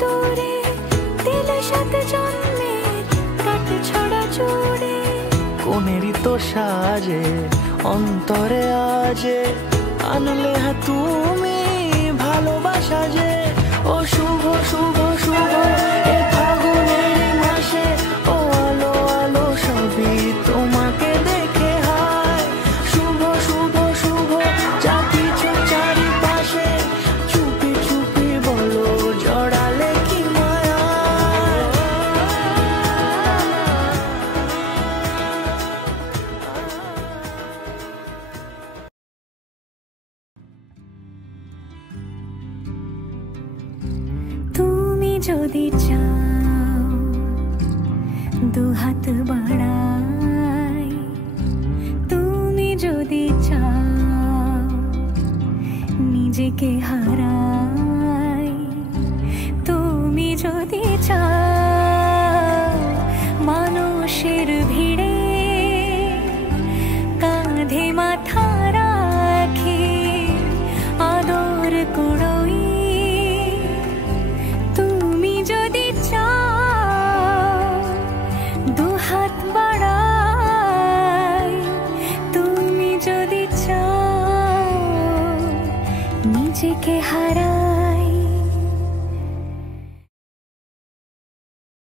দূরে দিলে সাথে জন্মের কাট ছড়া জুড়ে। কোনেরই তো সাজে অন্তরে আজে আনলে হ্যাঁ তুমি ভালোবাসা যে। ও শুভ শুভ শুভ এ ফাগুনের মাসে, ও আলো আলো সবই তোমাকে দেখে হায়। শুভ শুভ শুভ যা কিছু চারিপাশে, চুপি চুপি বলো জড়ালে কি মায়া। তুমি যদি চাও দুহাত বাড়াই, তুমি যদি চাও নিজেকে হারাই, তুমি যদি চাও মানুষের ভিড়ে কাঁধে মাথা রাখি আদর কুড়োই, তুমি যদি চাও দুহাত বাড়াই, তুমি যদি চাও নিজেকে হারাই।